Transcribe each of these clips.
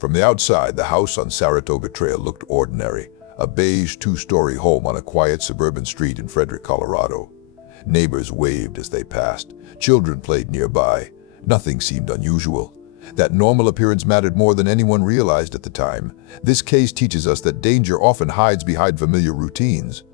From the outside, the house on Saratoga Trail looked ordinary, a beige two-story home on a quiet suburban street in Frederick, Colorado. Neighbors waved as they passed. Children played nearby. Nothing seemed unusual. That normal appearance mattered more than anyone realized at the time. This case teaches us that danger often hides behind familiar routines.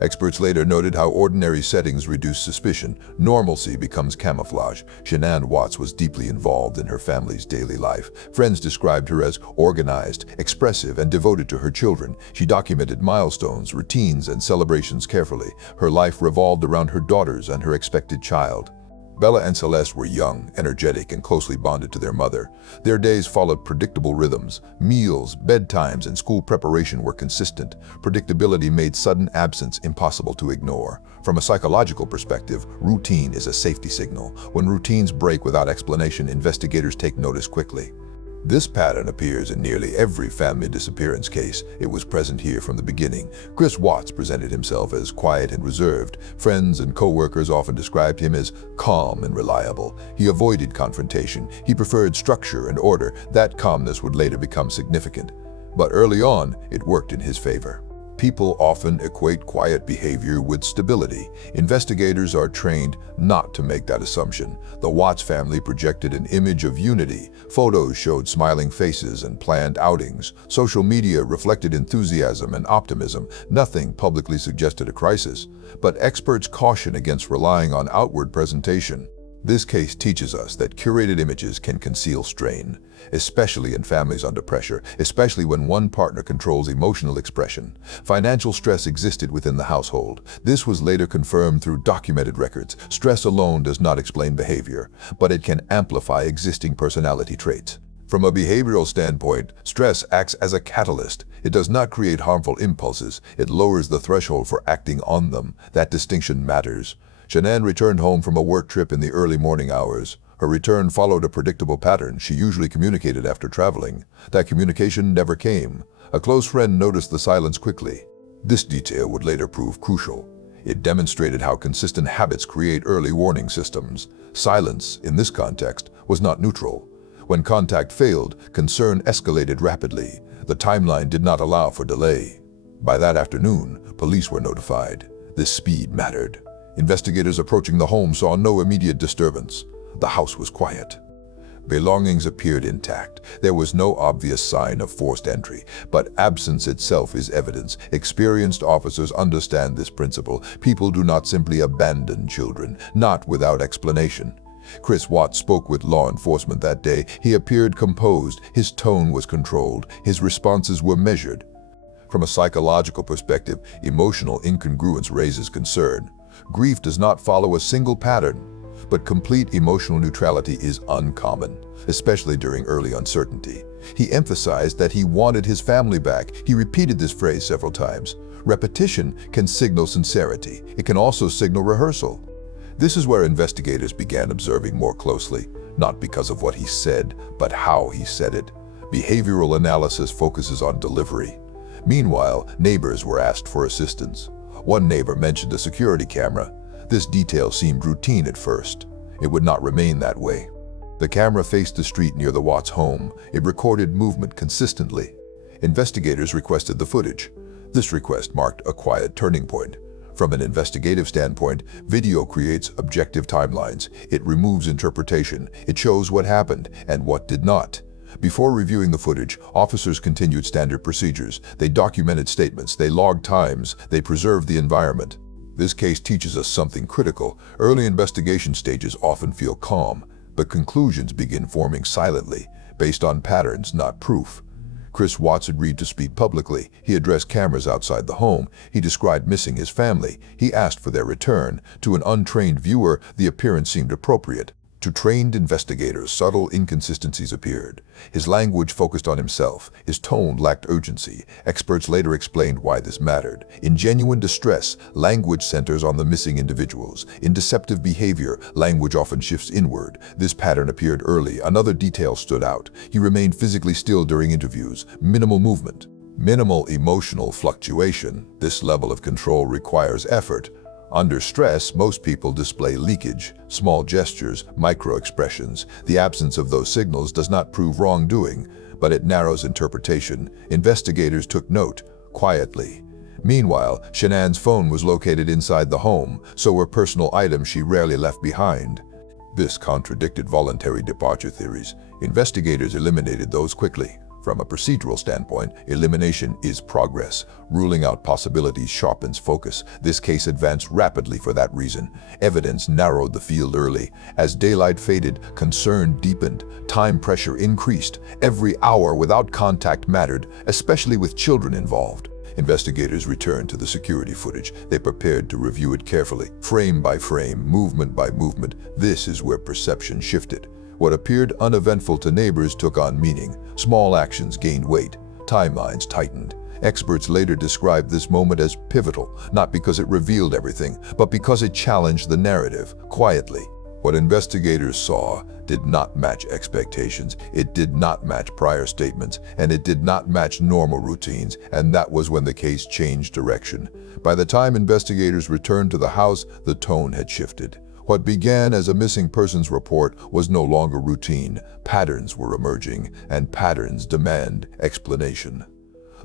Experts later noted how ordinary settings reduce suspicion. Normalcy becomes camouflage. Shanann Watts was deeply involved in her family's daily life. Friends described her as organized, expressive, and devoted to her children. She documented milestones, routines, and celebrations carefully. Her life revolved around her daughters and her expected child. Bella and Celeste were young, energetic, and closely bonded to their mother. Their days followed predictable rhythms. Meals, bedtimes, and school preparation were consistent. Predictability made sudden absence impossible to ignore. From a psychological perspective, routine is a safety signal. When routines break without explanation, investigators take notice quickly. This pattern appears in nearly every family disappearance case. It was present here from the beginning. Chris Watts presented himself as quiet and reserved. Friends and co-workers often described him as calm and reliable. He avoided confrontation. He preferred structure and order. That calmness would later become significant. But early on, it worked in his favor. People often equate quiet behavior with stability. Investigators are trained not to make that assumption. The Watts family projected an image of unity. Photos showed smiling faces and planned outings. Social media reflected enthusiasm and optimism. Nothing publicly suggested a crisis. But experts caution against relying on outward presentation. This case teaches us that curated images can conceal strain, especially in families under pressure, especially when one partner controls emotional expression. Financial stress existed within the household. This was later confirmed through documented records. Stress alone does not explain behavior, but it can amplify existing personality traits. From a behavioral standpoint, stress acts as a catalyst. It does not create harmful impulses. It lowers the threshold for acting on them. That distinction matters. Shanann returned home from a work trip in the early morning hours. Her return followed a predictable pattern. She usually communicated after traveling. That communication never came. A close friend noticed the silence quickly. This detail would later prove crucial. It demonstrated how consistent habits create early warning systems. Silence, in this context, was not neutral. When contact failed, concern escalated rapidly. The timeline did not allow for delay. By that afternoon, police were notified. This speed mattered. Investigators approaching the home saw no immediate disturbance. The house was quiet. Belongings appeared intact. There was no obvious sign of forced entry, but absence itself is evidence. Experienced officers understand this principle. People do not simply abandon children, not without explanation. Chris Watts spoke with law enforcement that day. He appeared composed. His tone was controlled. His responses were measured. From a psychological perspective, emotional incongruence raises concern. Grief does not follow a single pattern, but complete emotional neutrality is uncommon, especially during early uncertainty. He emphasized that he wanted his family back. He repeated this phrase several times. Repetition can signal sincerity. It can also signal rehearsal. This is where investigators began observing more closely, not because of what he said, but how he said it. Behavioral analysis focuses on delivery. Meanwhile, neighbors were asked for assistance. One neighbor mentioned a security camera. This detail seemed routine at first. It would not remain that way. The camera faced the street near the Watts home. It recorded movement consistently. Investigators requested the footage. This request marked a quiet turning point. From an investigative standpoint, video creates objective timelines. It removes interpretation. It shows what happened and what did not. Before reviewing the footage, officers continued standard procedures. They documented statements, they logged times, they preserved the environment. This case teaches us something critical. Early investigation stages often feel calm, but conclusions begin forming silently, based on patterns, not proof. Chris Watts agreed to speak publicly. He addressed cameras outside the home. He described missing his family. He asked for their return. To an untrained viewer, the appearance seemed appropriate. To trained investigators, subtle inconsistencies appeared. His language focused on himself. His tone lacked urgency. Experts later explained why this mattered. In genuine distress, language centers on the missing individuals. In deceptive behavior, language often shifts inward. This pattern appeared early. Another detail stood out. He remained physically still during interviews. Minimal movement. Minimal emotional fluctuation. This level of control requires effort. Under stress, most people display leakage, small gestures, micro-expressions. The absence of those signals does not prove wrongdoing, but it narrows interpretation. Investigators took note, quietly. Meanwhile, Shanann's phone was located inside the home, so were personal items she rarely left behind. This contradicted voluntary departure theories. Investigators eliminated those quickly. From a procedural standpoint, elimination is progress. Ruling out possibilities sharpens focus. This case advanced rapidly for that reason. Evidence narrowed the field early. As daylight faded, concern deepened. Time pressure increased. Every hour without contact mattered, especially with children involved. Investigators returned to the security footage. They prepared to review it carefully, frame by frame, movement by movement. This is where perception shifted. What appeared uneventful to neighbors took on meaning. Small actions gained weight. Timelines tightened. Experts later described this moment as pivotal, not because it revealed everything, but because it challenged the narrative, quietly. What investigators saw did not match expectations, it did not match prior statements, and it did not match normal routines, and that was when the case changed direction. By the time investigators returned to the house, the tone had shifted. What began as a missing persons report was no longer routine. Patterns were emerging, and patterns demand explanation.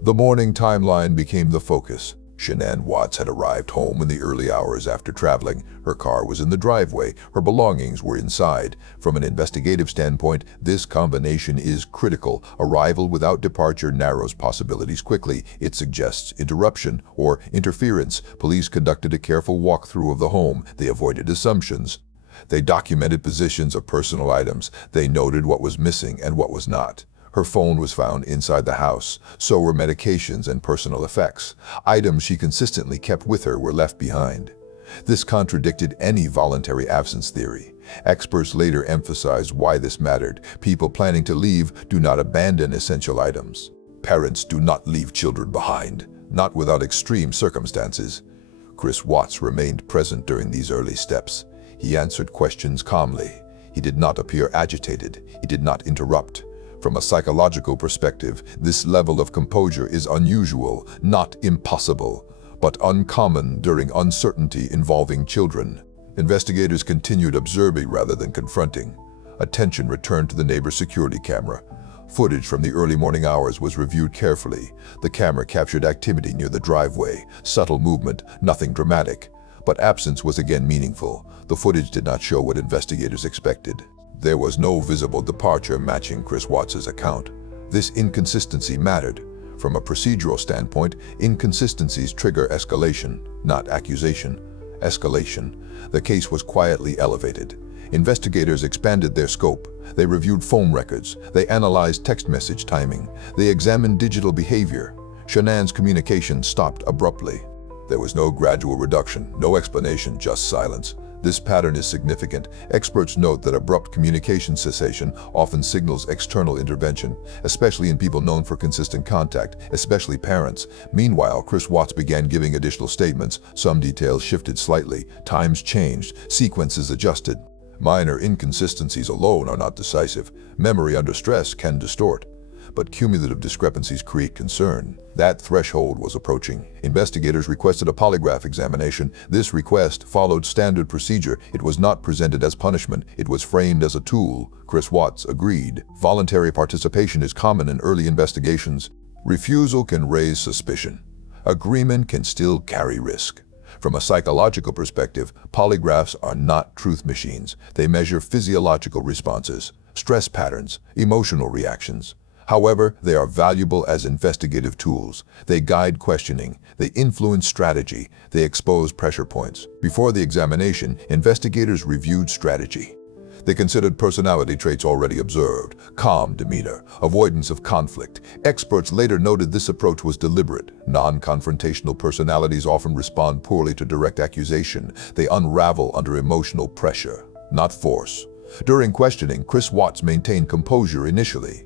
The morning timeline became the focus. Shanann Watts had arrived home in the early hours after traveling. Her car was in the driveway. Her belongings were inside. From an investigative standpoint, this combination is critical. Arrival without departure narrows possibilities quickly. It suggests interruption or interference. Police conducted a careful walkthrough of the home. They avoided assumptions. They documented positions of personal items. They noted what was missing and what was not. Her phone was found inside the house. So were medications and personal effects. Items she consistently kept with her were left behind. This contradicted any voluntary absence theory. Experts later emphasized why this mattered. People planning to leave do not abandon essential items. Parents do not leave children behind, not without extreme circumstances. Chris Watts remained present during these early steps. He answered questions calmly. He did not appear agitated. He did not interrupt. From a psychological perspective, this level of composure is unusual, not impossible, but uncommon during uncertainty involving children. Investigators continued observing rather than confronting. Attention returned to the neighbor's security camera. Footage from the early morning hours was reviewed carefully. The camera captured activity near the driveway, subtle movement, nothing dramatic. But absence was again meaningful. The footage did not show what investigators expected. There was no visible departure matching Chris Watts' account. This inconsistency mattered. From a procedural standpoint, inconsistencies trigger escalation, not accusation. Escalation. The case was quietly elevated. Investigators expanded their scope. They reviewed phone records. They analyzed text message timing. They examined digital behavior. Shanann's communication stopped abruptly. There was no gradual reduction, no explanation, just silence. This pattern is significant. Experts note that abrupt communication cessation often signals external intervention, especially in people known for consistent contact, especially parents. Meanwhile, Chris Watts began giving additional statements. Some details shifted slightly. Times changed. Sequences adjusted. Minor inconsistencies alone are not decisive. Memory under stress can distort. But cumulative discrepancies create concern. That threshold was approaching. Investigators requested a polygraph examination. This request followed standard procedure. It was not presented as punishment. It was framed as a tool. Chris Watts agreed. Voluntary participation is common in early investigations. Refusal can raise suspicion. Agreement can still carry risk. From a psychological perspective, polygraphs are not truth machines. They measure physiological responses, stress patterns, emotional reactions. However, they are valuable as investigative tools. They guide questioning, they influence strategy, they expose pressure points. Before the examination, investigators reviewed strategy. They considered personality traits already observed, calm demeanor, avoidance of conflict. Experts later noted this approach was deliberate. Non-confrontational personalities often respond poorly to direct accusation. They unravel under emotional pressure, not force. During questioning, Chris Watts maintained composure initially.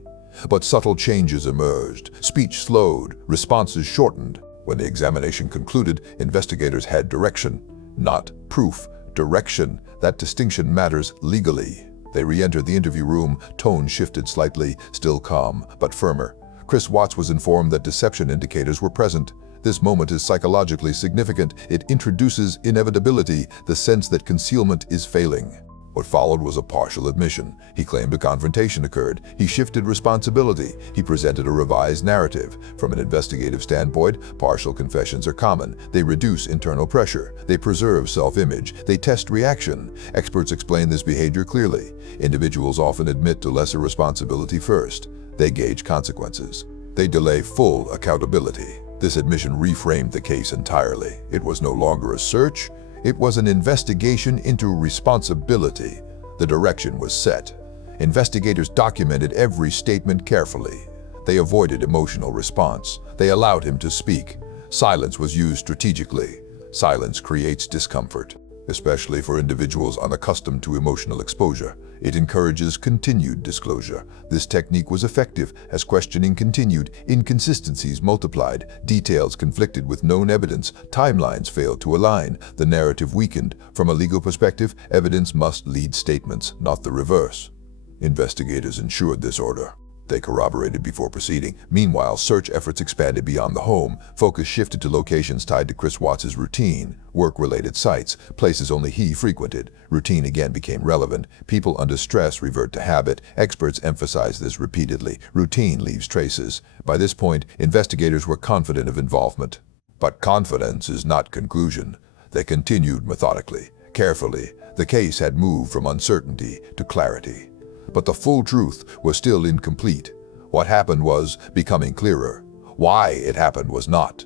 But subtle changes emerged. Speech slowed, responses shortened. When the examination concluded, investigators had direction, not proof. Direction. That distinction matters legally. They re-entered the interview room. Tone shifted slightly, still calm, but firmer. Chris Watts was informed that deception indicators were present. This moment is psychologically significant. It introduces inevitability, the sense that concealment is failing. What followed was a partial admission. He claimed a confrontation occurred. He shifted responsibility. He presented a revised narrative. From an investigative standpoint, partial confessions are common. They reduce internal pressure. They preserve self-image. They test reaction. Experts explain this behavior clearly. Individuals often admit to lesser responsibility first. They gauge consequences. They delay full accountability. This admission reframed the case entirely. It was no longer a search. It was an investigation into responsibility. The direction was set. Investigators documented every statement carefully. They avoided emotional response. They allowed him to speak. Silence was used strategically. Silence creates discomfort, especially for individuals unaccustomed to emotional exposure. It encourages continued disclosure. This technique was effective as questioning continued, inconsistencies multiplied, details conflicted with known evidence, timelines failed to align, the narrative weakened. From a legal perspective, evidence must lead statements, not the reverse. Investigators ensured this order. They corroborated before proceeding. Meanwhile, search efforts expanded beyond the home. Focus shifted to locations tied to Chris Watts' routine, work-related sites, places only he frequented. Routine again became relevant. People under stress revert to habit. Experts emphasize this repeatedly. Routine leaves traces. By this point, investigators were confident of involvement. But confidence is not conclusion. They continued methodically, carefully. The case had moved from uncertainty to clarity. But the full truth was still incomplete. What happened was becoming clearer. Why it happened was not.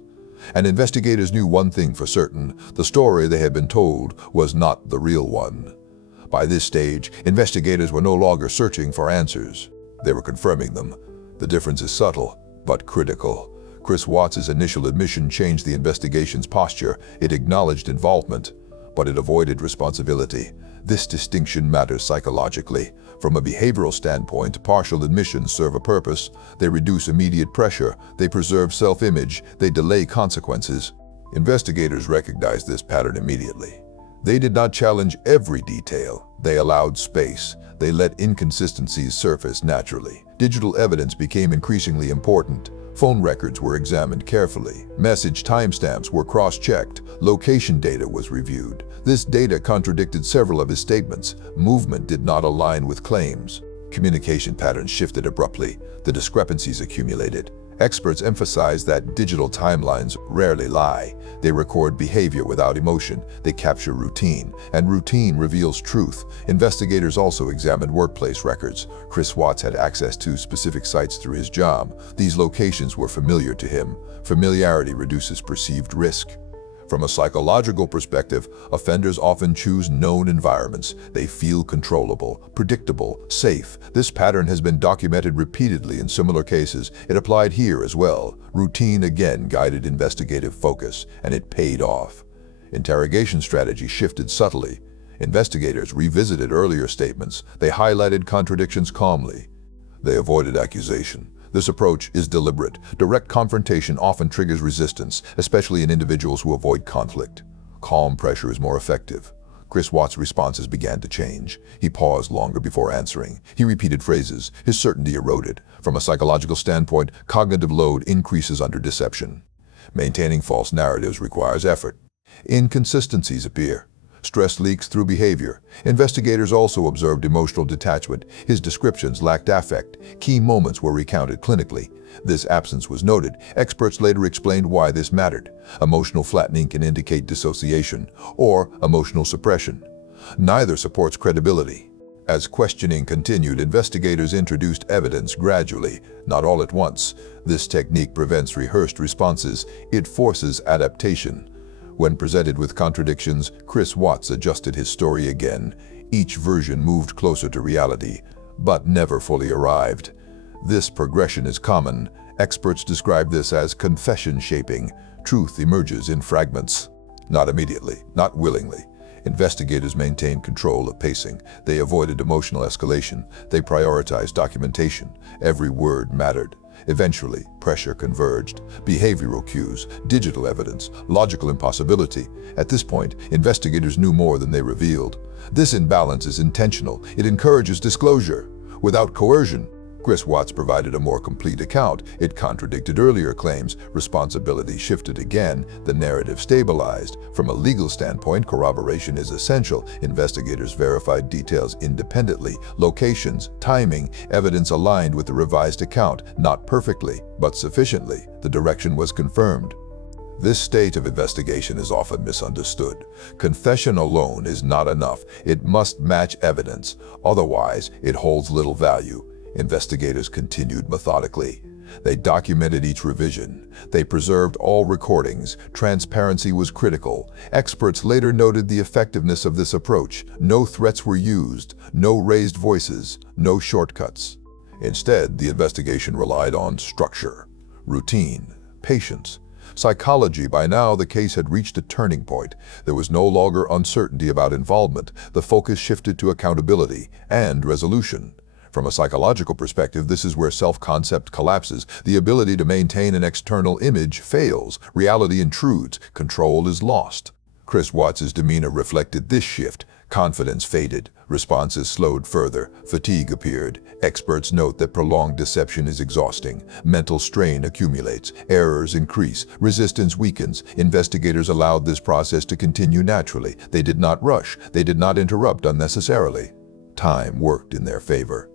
And investigators knew one thing for certain: the story they had been told was not the real one. By this stage, investigators were no longer searching for answers. They were confirming them. The difference is subtle, but critical. Chris Watts' initial admission changed the investigation's posture. It acknowledged involvement, but it avoided responsibility. This distinction matters psychologically. From a behavioral standpoint, partial admissions serve a purpose. They reduce immediate pressure. They preserve self-image. They delay consequences. Investigators recognized this pattern immediately. They did not challenge every detail. They allowed space. They let inconsistencies surface naturally. Digital evidence became increasingly important. Phone records were examined carefully. Message timestamps were cross-checked. Location data was reviewed. This data contradicted several of his statements. Movement did not align with claims. Communication patterns shifted abruptly. The discrepancies accumulated. Experts emphasize that digital timelines rarely lie. They record behavior without emotion. They capture routine, and routine reveals truth. Investigators also examined workplace records. Chris Watts had access to specific sites through his job. These locations were familiar to him. Familiarity reduces perceived risk. From a psychological perspective, offenders often choose known environments. They feel controllable, predictable, safe. This pattern has been documented repeatedly in similar cases. It applied here as well. Routine again guided investigative focus, and it paid off. Interrogation strategy shifted subtly. Investigators revisited earlier statements. They highlighted contradictions calmly. They avoided accusation. This approach is deliberate. Direct confrontation often triggers resistance, especially in individuals who avoid conflict. Calm pressure is more effective. Chris Watts' responses began to change. He paused longer before answering. He repeated phrases. His certainty eroded. From a psychological standpoint, cognitive load increases under deception. Maintaining false narratives requires effort. Inconsistencies appear. Stress leaks through behavior. Investigators also observed emotional detachment. His descriptions lacked affect. Key moments were recounted clinically. This absence was noted. Experts later explained why this mattered. Emotional flattening can indicate dissociation or emotional suppression. Neither supports credibility. As questioning continued, investigators introduced evidence gradually, not all at once. This technique prevents rehearsed responses. It forces adaptation. When presented with contradictions, Chris Watts adjusted his story again. Each version moved closer to reality, but never fully arrived. This progression is common. Experts describe this as confession shaping. Truth emerges in fragments. Not immediately, not willingly. Investigators maintained control of pacing. They avoided emotional escalation. They prioritized documentation. Every word mattered. Eventually, pressure converged. Behavioral cues, digital evidence, logical impossibility. At this point, investigators knew more than they revealed. This imbalance is intentional. It encourages disclosure. Without coercion, Chris Watts provided a more complete account. It contradicted earlier claims. Responsibility shifted again. The narrative stabilized. From a legal standpoint, corroboration is essential. Investigators verified details independently. Locations, timing, evidence aligned with the revised account. Not perfectly, but sufficiently. The direction was confirmed. This state of investigation is often misunderstood. Confession alone is not enough. It must match evidence. Otherwise, it holds little value. Investigators continued methodically. They documented each revision. They preserved all recordings. Transparency was critical. Experts later noted the effectiveness of this approach. No threats were used, no raised voices, no shortcuts. Instead, the investigation relied on structure, routine, patience, psychology. By now, the case had reached a turning point. There was no longer uncertainty about involvement. The focus shifted to accountability and resolution. From a psychological perspective, this is where self-concept collapses. The ability to maintain an external image fails. Reality intrudes. Control is lost. Chris Watts' demeanor reflected this shift. Confidence faded. Responses slowed further. Fatigue appeared. Experts note that prolonged deception is exhausting. Mental strain accumulates. Errors increase. Resistance weakens. Investigators allowed this process to continue naturally. They did not rush. They did not interrupt unnecessarily. Time worked in their favor.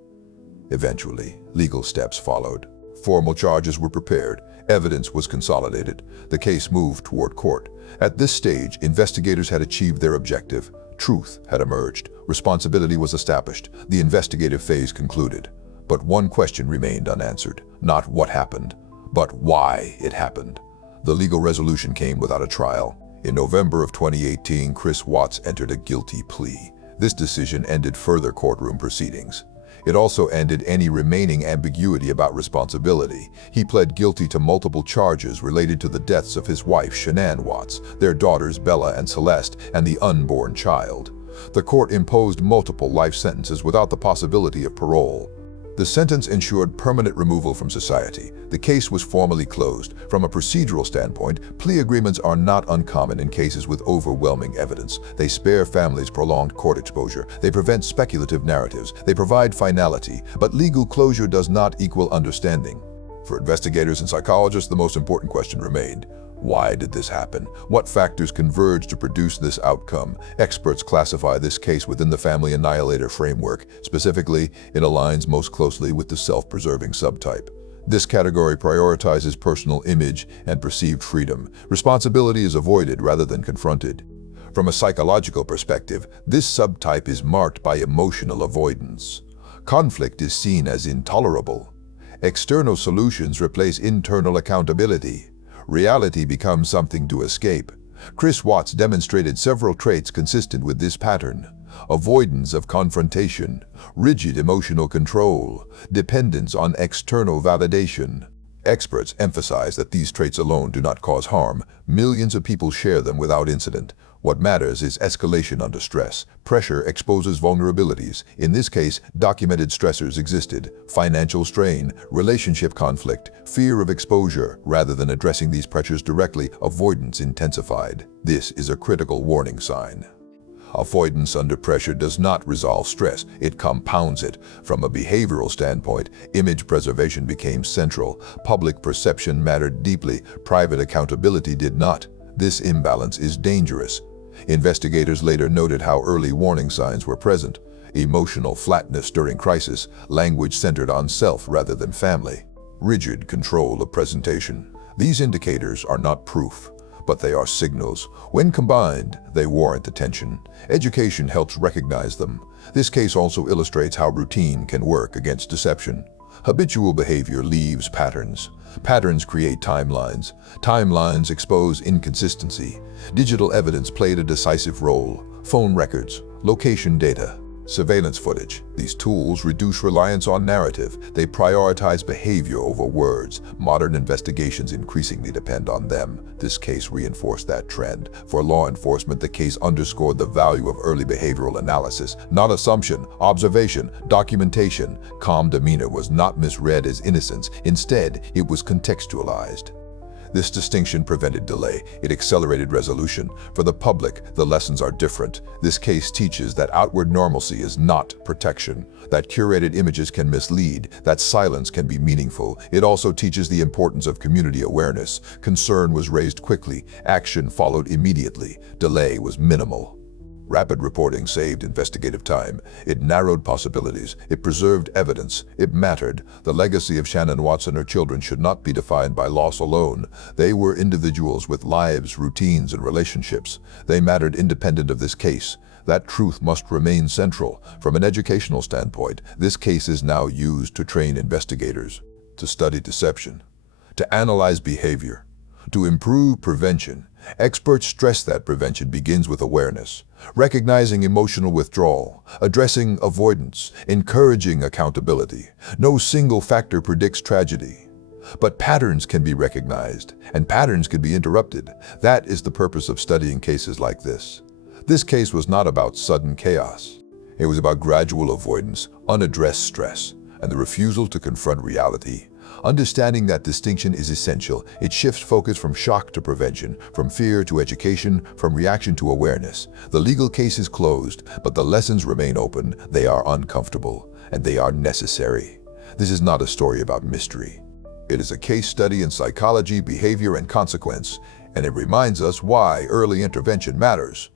Eventually, legal steps followed. Formal charges were prepared. Evidence was consolidated. The case moved toward court. At this stage, investigators had achieved their objective. Truth had emerged. Responsibility was established. The investigative phase concluded. But one question remained unanswered. Not what happened, but why it happened. The legal resolution came without a trial. In November of 2018, Chris Watts entered a guilty plea. This decision ended further courtroom proceedings. It also ended any remaining ambiguity about responsibility. He pled guilty to multiple charges related to the deaths of his wife, Shanann Watts, their daughters, Bella and Celeste, and the unborn child. The court imposed multiple life sentences without the possibility of parole. The sentence ensured permanent removal from society. The case was formally closed. From a procedural standpoint, plea agreements are not uncommon in cases with overwhelming evidence. They spare families prolonged court exposure. They prevent speculative narratives. They provide finality. But legal closure does not equal understanding. For investigators and psychologists, the most important question remained. Why did this happen? What factors converged to produce this outcome? Experts classify this case within the family annihilator framework. Specifically, it aligns most closely with the self-preserving subtype. This category prioritizes personal image and perceived freedom. Responsibility is avoided rather than confronted. From a psychological perspective, this subtype is marked by emotional avoidance. Conflict is seen as intolerable. External solutions replace internal accountability. Reality becomes something to escape. Chris Watts demonstrated several traits consistent with this pattern. Avoidance of confrontation, rigid emotional control, dependence on external validation. Experts emphasize that these traits alone do not cause harm. Millions of people share them without incident. What matters is escalation under stress. Pressure exposes vulnerabilities. In this case, documented stressors existed. Financial strain, relationship conflict, fear of exposure. Rather than addressing these pressures directly, avoidance intensified. This is a critical warning sign. Avoidance under pressure does not resolve stress, it compounds it. From a behavioral standpoint, image preservation became central. Public perception mattered deeply, private accountability did not. This imbalance is dangerous. Investigators later noted how early warning signs were present. Emotional flatness during crisis, language centered on self rather than family. Rigid control of presentation. These indicators are not proof, but they are signals. When combined, they warrant attention. Education helps recognize them. This case also illustrates how routine can work against deception. Habitual behavior leaves patterns. Patterns create timelines. Timelines expose inconsistency. Digital evidence played a decisive role. Phone records, location data, surveillance footage. These tools reduce reliance on narrative. They prioritize behavior over words. Modern investigations increasingly depend on them. This case reinforced that trend. For law enforcement, the case underscored the value of early behavioral analysis. Not assumption, observation, documentation. Calm demeanor was not misread as innocence. Instead, it was contextualized. This distinction prevented delay. It accelerated resolution. For the public, the lessons are different. This case teaches that outward normalcy is not protection, that curated images can mislead, that silence can be meaningful. It also teaches the importance of community awareness. Concern was raised quickly. Action followed immediately. Delay was minimal. Rapid reporting saved investigative time. It narrowed possibilities. It preserved evidence. It mattered. The legacy of Shannon Watson and her children should not be defined by loss alone. They were individuals with lives, routines, and relationships. They mattered independent of this case. That truth must remain central. From an educational standpoint, this case is now used to train investigators, to study deception, to analyze behavior, to improve prevention. Experts stress that prevention begins with awareness, recognizing emotional withdrawal, addressing avoidance, encouraging accountability. No single factor predicts tragedy, but patterns can be recognized, and patterns can be interrupted. That is the purpose of studying cases like this. This case was not about sudden chaos. It was about gradual avoidance, unaddressed stress, and the refusal to confront reality. Understanding that distinction is essential. It shifts focus from shock to prevention, from fear to education, from reaction to awareness. The legal case is closed, but the lessons remain open. They are uncomfortable, and they are necessary. This is not a story about mystery. It is a case study in psychology, behavior, and consequence, and it reminds us why early intervention matters.